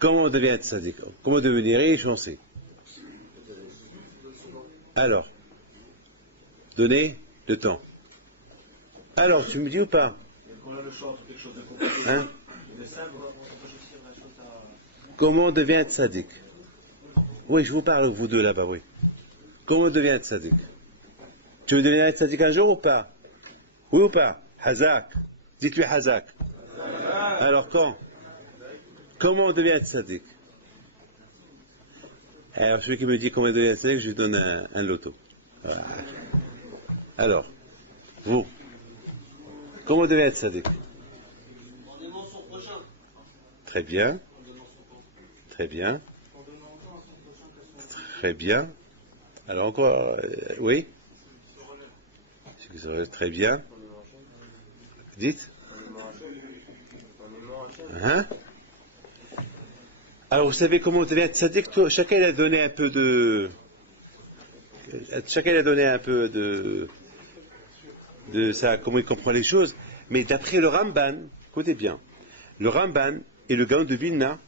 comment on devient un tzaddik? Comment devenir riche, on sait. Alors, donner le temps. Alors, tu me dis ou pas? Hein? Comment on devient un tzaddik? Oui, je vous parle, vous deux là-bas, oui. Comment on devient un tzaddik? Tu veux devenir un tzaddik un jour ou pas? Oui ou pas? Hazak. Dites-lui Hazak. Alors quand? Comment on devient un tzaddik? Alors celui qui me dit comment on devient un tzaddik, je lui donne un loto. Voilà. Alors, vous, comment on devient un tzaddik? En aimant son prochain. Très bien. Très bien. Très bien. Alors encore, oui? Très bien. Dites. Hein? Alors vous savez comment on devient tzaddik? Chacun a donné un peu de... Chacun a donné un peu de ça, comment il comprend les choses. Mais d'après le Ramban, écoutez bien, le Ramban et le Gaon de Vilna,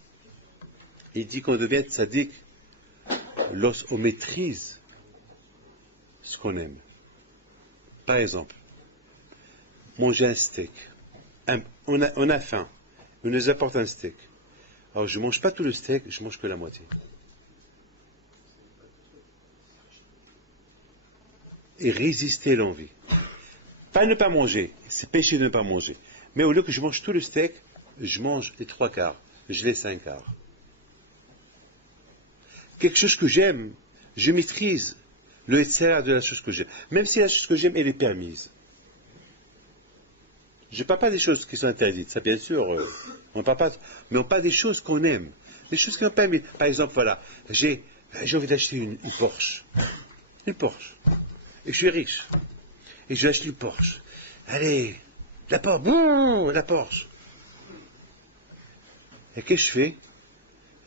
il dit qu'on devient tzaddik lorsqu'on maîtrise ce qu'on aime. Par exemple, manger un steak. On a faim. On nous apporte un steak. Alors je ne mange pas tout le steak, je mange que la moitié. Et résister l'envie. Pas ne pas manger, c'est péché de ne pas manger. Mais au lieu que je mange tout le steak, je mange les 3/4, je laisse 1/4. Quelque chose que j'aime, je maîtrise le etc de la chose que j'aime. Même si la chose que j'aime, elle est permise. Je ne parle pas des choses qui sont interdites, ça bien sûr, on ne parle pas, mais on parle des choses qu'on aime. Des choses qui sont permises. Par exemple, voilà, j'ai envie d'acheter une Porsche. Une Porsche. Et je suis riche. Et je vais acheter une Porsche. Allez, la Porsche, bouh, la Porsche. Et qu'est-ce que je fais?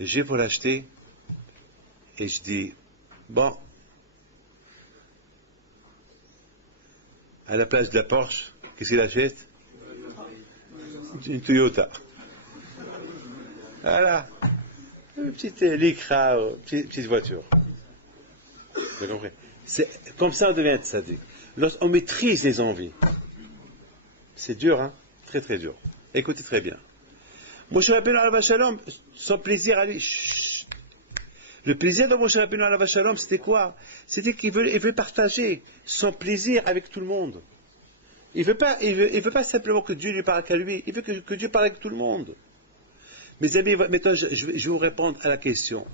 Je vais pour l'acheter et je dis, bon, à la place de la Porsche, qu'est-ce qu'il achète? Une Toyota. Voilà. Une petite Lycra, petite voiture. Vous comprenez? C'est comme ça on devient tzaddik. Lorsqu'on maîtrise les envies. C'est dur, hein? Très très dur. Écoutez très bien. Moshe Rabbeinu alav shalom, son plaisir à lui. Chut. Le plaisir de Moshe Rabbeinu alav shalom, c'était quoi? C'était qu'il veut partager son plaisir avec tout le monde. Il veut pas simplement que Dieu lui parle qu'à lui. Il veut que Dieu parle avec tout le monde. Mes amis, maintenant je vais vous répondre à la question.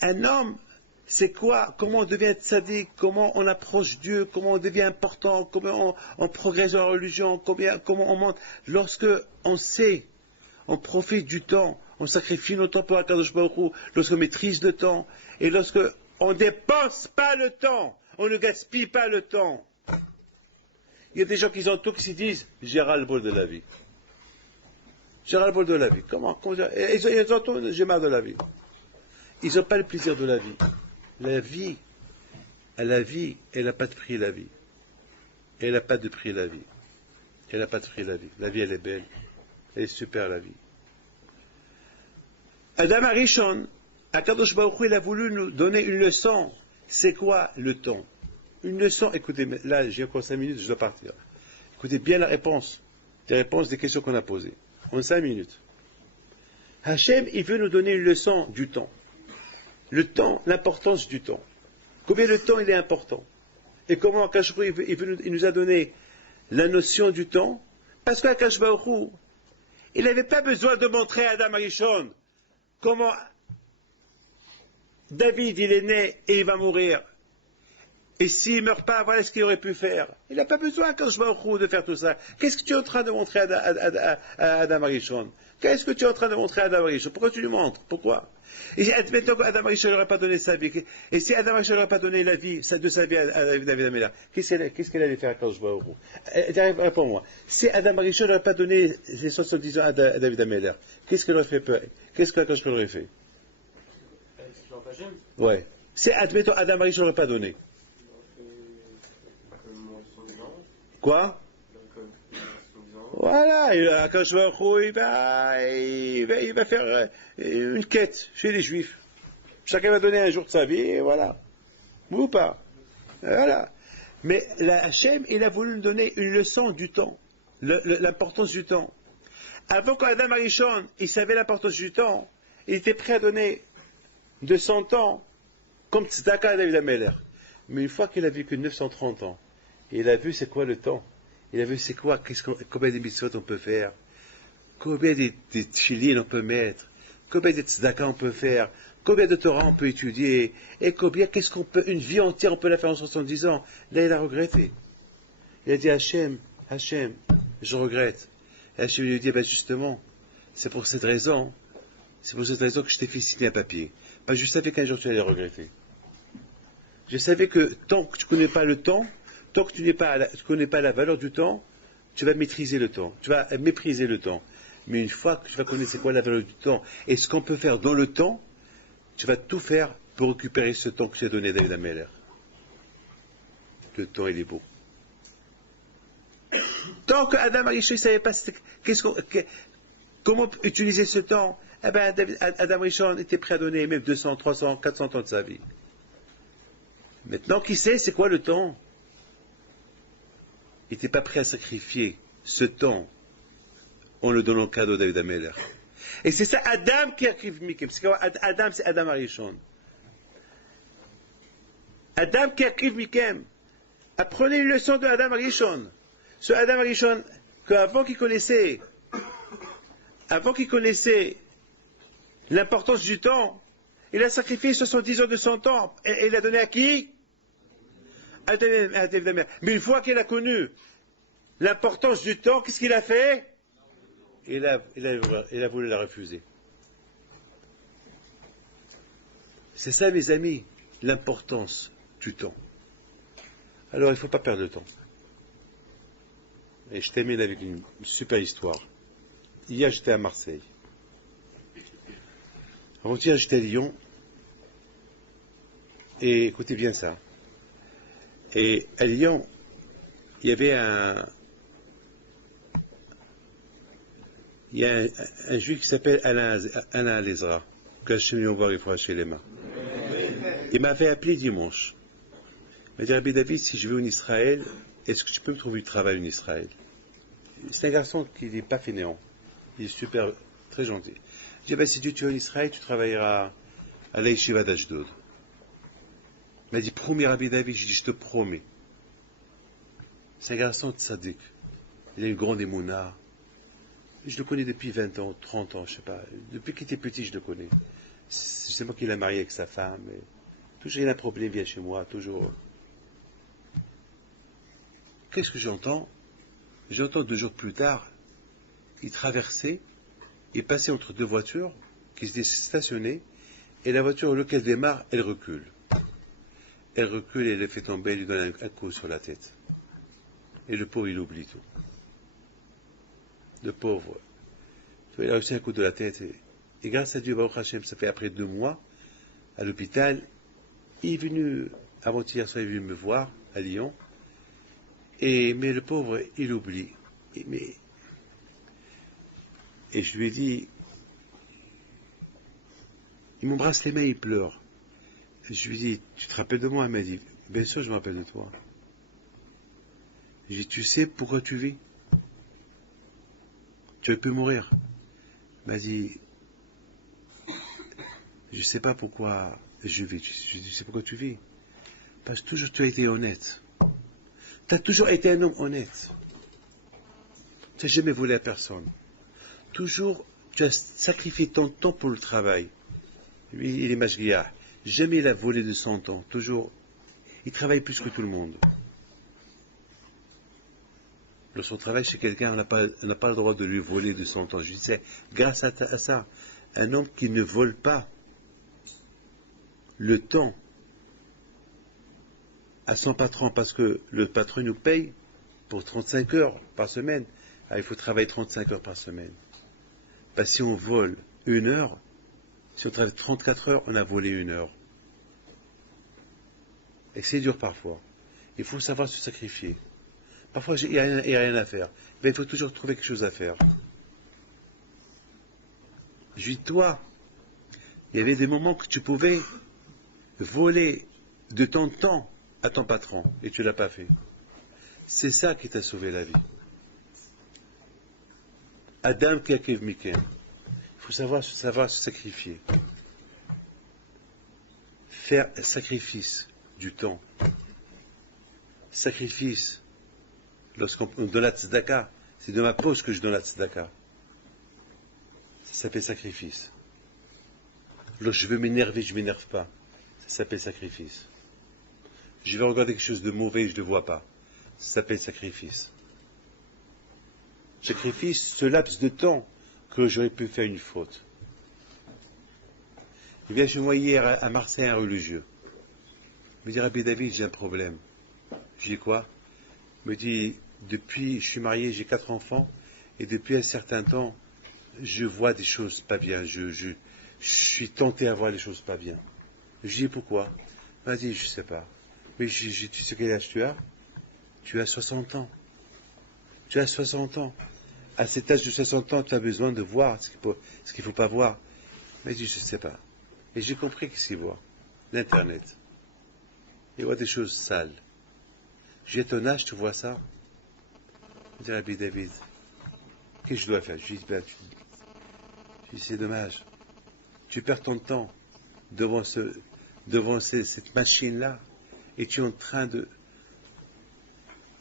Un homme, c'est quoi? Comment on devient tzaddik? Comment on approche Dieu? Comment on devient important? Comment on progresse dans la religion? Comment on monte? Lorsque on sait, on profite du temps, on sacrifie notre temps pour Akadosh Baruch Hu, lorsqu'on maîtrise le temps, et lorsque on ne dépense pas le temps, on ne gaspille pas le temps. Il y a des gens qui ont tout qui se disent j'ai ras le bol de la vie. J'ai ras le bol de la vie. Comment ils ont tout, j'ai marre de la vie. Ils n'ont pas le plaisir de la vie. La vie, elle n'a pas de prix, la vie. Elle n'a pas de prix, la vie. Elle n'a pas de prix, la vie. La vie, elle est belle. Elle est super, la vie. Adam Arishon, Akadosh Baruch Hu, il a voulu nous donner une leçon. C'est quoi le temps? Une leçon, écoutez, là j'ai encore 5 minutes, je dois partir. Écoutez bien la réponse, les réponses des questions qu'on a posées. En 5 minutes. Hachem, il veut nous donner une leçon du temps. Le temps, l'importance du temps. Combien le temps il est important? Et comment Akash Baruch Hu, il nous a donné la notion du temps? Parce qu'Akash Baruch Hu, il n'avait pas besoin de montrer à Adam Arishon comment David il est né et il va mourir. Et s'il ne meurt pas, voilà ce qu'il aurait pu faire. Il n'a pas besoin, Akash Baruch Hu, de faire tout ça. Qu'est-ce que tu es en train de montrer à Adam Arishon? Qu'est-ce que tu es en train de montrer à Adam Arishon? Pourquoi tu lui montres? Pourquoi? Et admettons qu'Adam Rishon n'aurait pas donné sa vie. Et si Adam Rishon n'aurait pas donné la vie de sa vie à David Améler, qu'est-ce qu'elle allait faire quand je vois au bout? Réponds-moi. Si Adam Rishon n'aurait pas donné ses 70 ans à David Améler, qu'est-ce qu'elle aurait fait? Qu'est-ce qu'Akash aurait fait? Ouais. Si, admettons, Adam Rishon n'aurait pas donné. Quoi? Voilà, Akash il va faire une quête chez les Juifs. Chacun va donner un jour de sa vie, et voilà. Ou pas. Voilà. Mais la Hachem, il a voulu nous donner une leçon du temps, l'importance du temps. Avant qu'Adam Arishon, il savait l'importance du temps, il était prêt à donner de 100 ans, comme Tzedaka à David Améler. Mais une fois qu'il a vécu 930 ans, il a vu c'est quoi le temps. Il a vu c'est quoi, combien de mitzvot on peut faire, combien de tchilines on peut mettre, combien de tzedaka on peut faire, combien de Torah on peut étudier, et combien, une vie entière on peut la faire en 70 ans. Là, il a regretté. Il a dit Hachem, je regrette. Et Hachem lui dit, justement, c'est pour cette raison que je t'ai fait signer un papier. Parce que je savais qu'un jour tu allais regretter. Je savais que tant que tu ne connais pas le temps, tant que tu ne connais pas la valeur du temps, tu vas maîtriser le temps, tu vas mépriser le temps. Mais une fois que tu vas connaître c'est quoi la valeur du temps et ce qu'on peut faire dans le temps, tu vas tout faire pour récupérer ce temps que tu as donné à David Améler. Le temps, il est beau. Tant que Adam Arishon ne savait pas comment utiliser ce temps, Adam Arishon était prêt à donner même 200, 300, 400 ans de sa vie. Maintenant, qui sait c'est quoi le temps? Il n'était pas prêt à sacrifier ce temps en le donnant cadeau à David Améler. Et c'est ça Adam qui arrive Mikem. Adam, c'est Adam Arishon. Adam qui arrive Mikem. Apprenez une leçon de Adam Arishon. Ce Adam Arishon, qu'avant qu'il connaissait l'importance du temps, il a sacrifié 70 ans de son temps. Et il a donné à qui? À David Améler. Mais une fois qu'il a connu l'importance du temps, qu'est-ce qu'il a fait? Il a voulu la refuser. C'est ça, mes amis, l'importance du temps. Alors, il ne faut pas perdre le temps. Et je termine avec une super histoire. Hier, j'étais à Marseille. Avant-hier, j'étais à Lyon. Et écoutez bien ça. Et à Lyon, il y avait un juif qui s'appelle Alain Alezra, que je suis voir, il faut chez les mains. Il m'avait appelé dimanche. Il m'a dit, Rabbi David, si je vais en Israël, est-ce que tu peux me trouver du travail en Israël? C'est un garçon qui n'est pas fainéant. Il est super, très gentil. Je dis, si tu es en Israël, tu travailleras à la Yeshiva d'Ashdod. Il m'a dit, promets Rabbi David. Je dis, je te promets. C'est un garçon de tzaddik. Il a une grande émouna. Je le connais depuis 20 ans, 30 ans, je ne sais pas. Depuis qu'il était petit, je le connais. C'est moi qui l'ai marié avec sa femme. Toujours il y a un problème, il vient chez moi, toujours. Qu'est-ce que j'entends? J'entends 2 jours plus tard, il traversait, il passait entre 2 voitures qui étaient stationnées, et la voiture, laquelle démarre, elle recule. Elle recule et elle le fait tomber, elle lui donne un coup sur la tête. Et le pauvre, il oublie tout. Le pauvre. Il a reçu un coup de la tête. Et grâce à Dieu, Baruch Hashem, ça fait après 2 mois, à l'hôpital, il est venu, avant-hier soir, il est venu me voir, à Lyon. Mais le pauvre, il oublie. Et je lui ai dit, il m'embrasse les mains, il pleure. Je lui ai dit, tu te rappelles de moi? Il m'a dit, bien sûr, je me rappelle de toi. J'ai dit, tu sais pourquoi tu vis? Tu aurais pu mourir. Il m'a dit, je ne sais pas pourquoi je vis. Je dis, tu sais pourquoi tu vis? Parce que toujours tu as été honnête. Tu as toujours été un homme honnête. Tu n'as jamais volé à personne. Toujours, tu as sacrifié ton temps pour le travail. Lui, il est mashgiach. Jamais il a volé de son temps. Toujours, il travaille plus que tout le monde. Lorsqu'on travaille chez quelqu'un, on n'a pas le droit de lui voler de son temps. Je disais, grâce à ça, un homme qui ne vole pas, le temps à son patron, parce que le patron nous paye pour 35 heures par semaine. Alors, il faut travailler 35 heures par semaine. Bah, si on vole 1 heure, si on travaille 34 heures, on a volé 1 heure. Et c'est dur parfois. Il faut savoir se sacrifier. Parfois, il n'y a rien à faire. Mais il faut toujours trouver quelque chose à faire. Je dis, toi, il y avait des moments que tu pouvais voler de ton temps à ton patron, et tu ne l'as pas fait. C'est ça qui t'a sauvé la vie. Adam Kakev Mikem. Il faut savoir se sacrifier. Faire sacrifice du temps. Sacrifice. Lorsqu'on donne la tzedaka, c'est de ma pause que je donne la tzedaka. Ça s'appelle sacrifice. Lorsque je veux m'énerver, je ne m'énerve pas. Ça s'appelle sacrifice. Je vais regarder quelque chose de mauvais et je ne le vois pas. Ça s'appelle sacrifice. Sacrifice ce laps de temps que j'aurais pu faire une faute. Eh bien, je me voyais hier à Marseille un religieux. Il me dit, Rabbi David, j'ai un problème. Je dis quoi? Il me dit, depuis, je suis marié, j'ai 4 enfants, et depuis un certain temps, je vois des choses pas bien. Je suis tenté à voir les choses pas bien. Je dis, pourquoi? Il m'a dit, je sais pas. Mais tu sais quel âge tu as? Tu as 60 ans. Tu as 60 ans. À cet âge de 60 ans, tu as besoin de voir ce qu'il ne faut pas voir. Il m'a dit, je ne sais pas. Et j'ai compris qu'est-ce qu'il voit. L'Internet. Il voit des choses sales. J'ai ton âge, tu vois ça? Il dit, Rabbi David, qu'est-ce que je dois faire? Je lui dis, c'est dommage. Tu perds ton temps devant cette machine-là, et tu es en train de...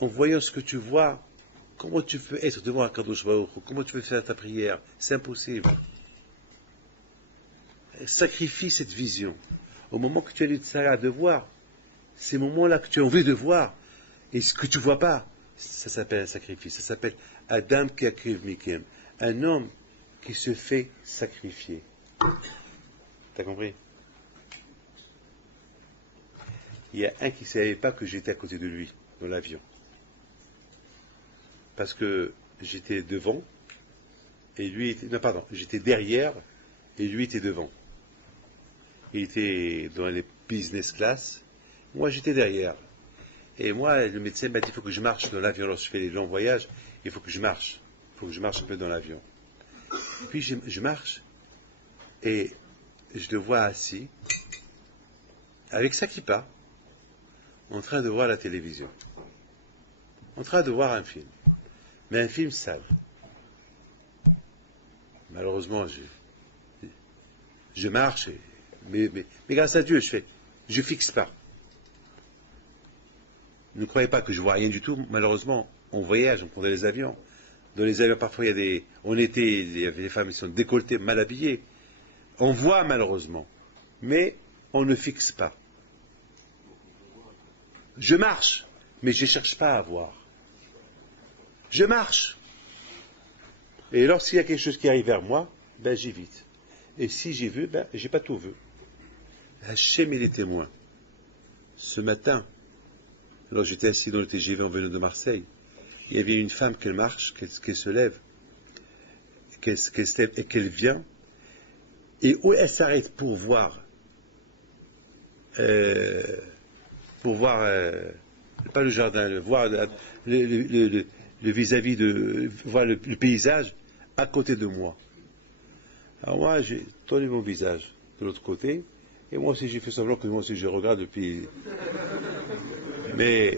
En voyant ce que tu vois, comment tu peux être devant un Kadosh Baruch Hu? Comment tu peux faire ta prière? C'est impossible. Sacrifie cette vision. Au moment que tu as lu ça de voir, ces moments-là que tu as envie de voir, et ce que tu ne vois pas, ça s'appelle un sacrifice. Ça s'appelle Adam Kakriv Mikem. Un homme qui se fait sacrifier. T'as compris? Il y a un qui ne savait pas que j'étais à côté de lui, dans l'avion. Parce que j'étais devant, et lui était... Non, pardon, j'étais derrière, et lui était devant. Il était dans les business class, moi j'étais derrière. Et moi, le médecin m'a dit, il faut que je marche dans l'avion. Lorsque je fais les longs voyages, il faut que je marche. Il faut que je marche un peu dans l'avion. Et puis je marche, et je le vois assis, avec sa kippa, en train de voir la télévision. En train de voir un film. Mais un film sale. Malheureusement, je marche, mais grâce à Dieu, je fixe pas. Ne croyez pas que je vois rien du tout. Malheureusement, on voyage, on prend des avions. Dans les avions, parfois, il y avait des femmes qui sont décolletées, mal habillées. On voit malheureusement, mais on ne fixe pas. Je marche, mais je ne cherche pas à voir. Je marche. Et lorsqu'il y a quelque chose qui arrive vers moi, ben j'évite. Et si j'ai vu, ben j'ai pas tout vu. Hachem il est témoin. Ce matin, alors j'étais assis dans le TGV en venant de Marseille, il y avait une femme qui marche, qui se lève, qu'elle se lève et qu'elle vient, et où elle s'arrête pour voir pas le jardin, voir le vis-à-vis voir le paysage à côté de moi. Alors moi, j'ai tourné mon visage de l'autre côté, et moi aussi j'ai fait semblant que moi aussi je regarde depuis. Mais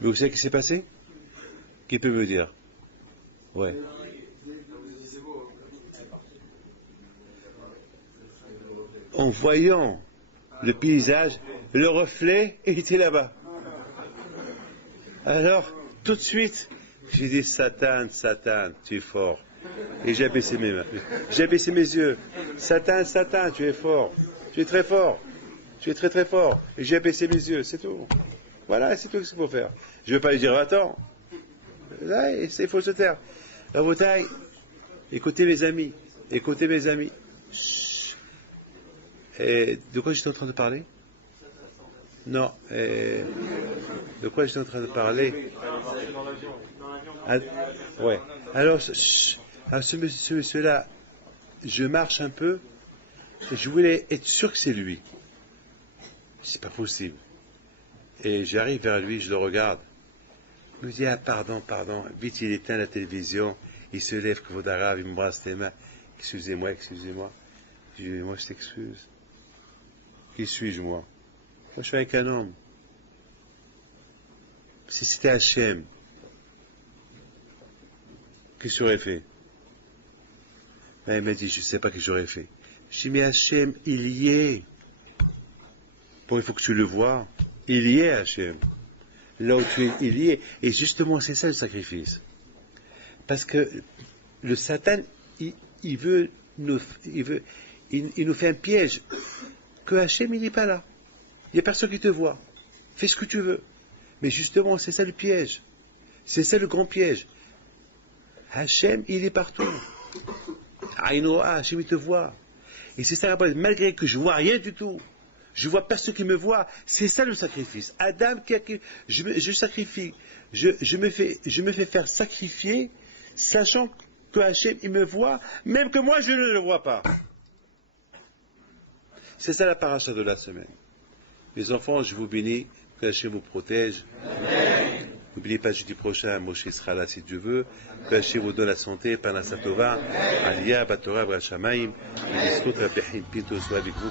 vous savez ce qui s'est passé? Qui peut me dire? Ouais. En voyant le paysage, le reflet était là-bas. Alors, tout de suite, j'ai dit, Satan, Satan, tu es fort. Et j'ai baissé mes mains. J'ai baissé mes yeux. Satan, Satan, tu es fort. Tu es très fort. Tu es très très fort. Et j'ai baissé mes yeux, c'est tout. Voilà, c'est tout ce qu'il faut faire. Je ne veux pas lui dire, attends. Là, il faut se taire. La bouteille, écoutez mes amis. Écoutez mes amis. Chut. De quoi j'étais en train de parler? Non. De quoi j'étais en train de parler? Ouais. Alors, ce monsieur-là, je marche un peu, et je voulais être sûr que c'est lui. C'est pas possible. Et j'arrive vers lui, je le regarde. Il me dit, ah, pardon. Vite, il éteint la télévision, il se lève, que vos arabes, il me brasse les mains. Excusez-moi. Je dis, moi, je t'excuse. Qui suis-je, moi? Moi, je suis avec un homme. Si c'était Hachem, qu'est-ce que j'aurais fait? Ben, il m'a dit, je ne sais pas ce que j'aurais fait. Je dis, mais Hachem, il y est. Bon, il faut que tu le vois. Il y est, Hachem. Là où tu es, il y est. Et justement, c'est ça le sacrifice. Parce que le Satan, il nous fait un piège. Que Hachem, il n'est pas là. Il n'y a personne qui te voit. Fais ce que tu veux. Mais justement, c'est ça le piège. C'est ça le grand piège. Hachem, il est partout. Aïnoa, Hachem, il te voit. Et c'est ça, malgré que je vois rien du tout, je vois personne qui me voit, c'est ça le sacrifice. Adam, je sacrifie, je me fais faire sacrifier, sachant que Hachem, il me voit, même que moi, je ne le vois pas. C'est ça la paracha de la semaine. Mes enfants, je vous bénis, que Hachem vous protège. N'oubliez pas, jeudi prochain, Moshe sera là si Dieu veut. Que Hachem vous donne la santé, Parnassatova, Aliyah, Batorah, Brachamaim, et les autres, Rabbi Pinto soit avec vous.